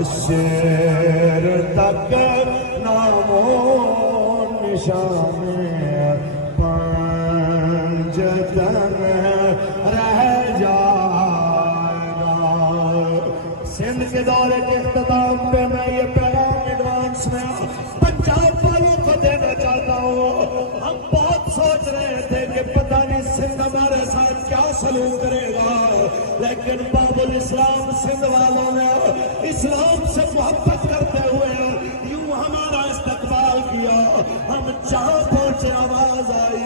حشر تک نام و نشان پنجتن رہ جائے گا۔ سندھ کے دورے کے اختتام پہ میں یہ پیغام ایڈوانس میں پنجاب والوں کو دینا چاہتا ہوں۔ ہم بہت سوچ رہے تھے کہ پتہ نہیں سندھ ہمارے ساتھ کیا سلوک کرے گا، لیکن باب الاسلام سندھ والوں نے اسلام سے محبت کرتے ہوئے یوں ہمارا استقبال کیا۔ ہم جہاں پہنچے آواز آئی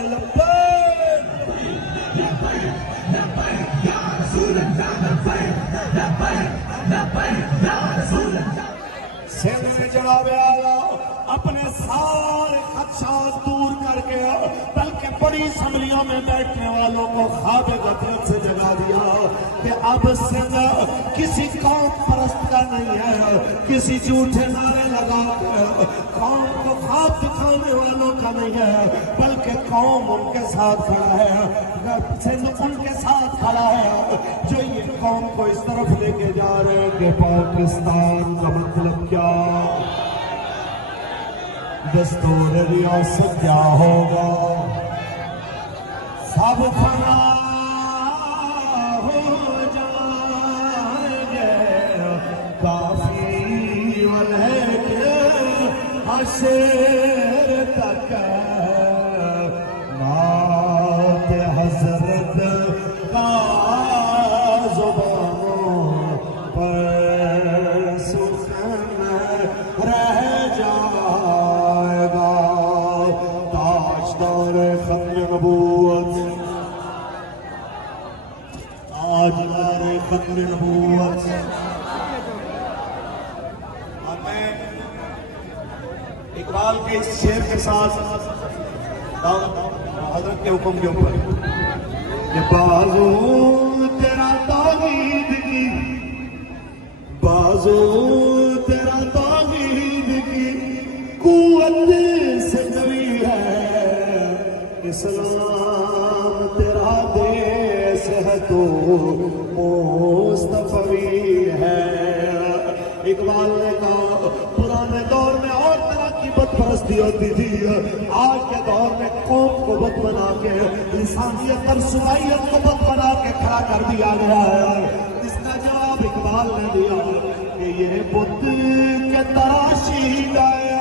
سندھ میں جناب اعلیٰ اپنے سارے خدشات دور کر کے بلکہ بڑی اسمبلیوں میں بیٹھنے والوں کو خواب غفلت سے جگا دیا کہ اب سندھ کسی قوم پرست کا نہیں ہے، کسی جھوٹے نعرے لگا کر قوم کو خواب دکھانے والوں کا نہیں ہے، بلکہ قوم ان کے ساتھ کھڑا ہے، سندھ ان کے ساتھ کھڑا ہے جو یہ قوم کو اس طرف لے کے جا رہے ہیں کہ پاکستان کا مطلب کیا، دستور ریاست کیا ہوگا، سب فنا ہو جائیں گے، کافی علیہ حشر تک نعت حضرت کا زبانوں پر سخن رہ جائے گا۔ تاجدار ختم نبوت، تاجدار ختم نبوت، ہمیں اقبال کے اس شعر کے ساتھ حضرت کے حکم کے اوپر کہ بازو تیرا توحید کی، بازو تیرا توحید کی قوت سے قوی ہے، اسلام تیرا دیس ہے تو مصطفی ہے۔ اقبال نے کہا پرانے دور میں اور طرح کی بت پرستی ہوتی تھی، آج کے دور میں قوم کو بت بنا کے لسانیت اور سمائیت کو بت بنا کے کھڑا کر دیا گیا ہے۔ اس کا جواب اقبال نے دیا کہ یہ بت کے تراشی گئے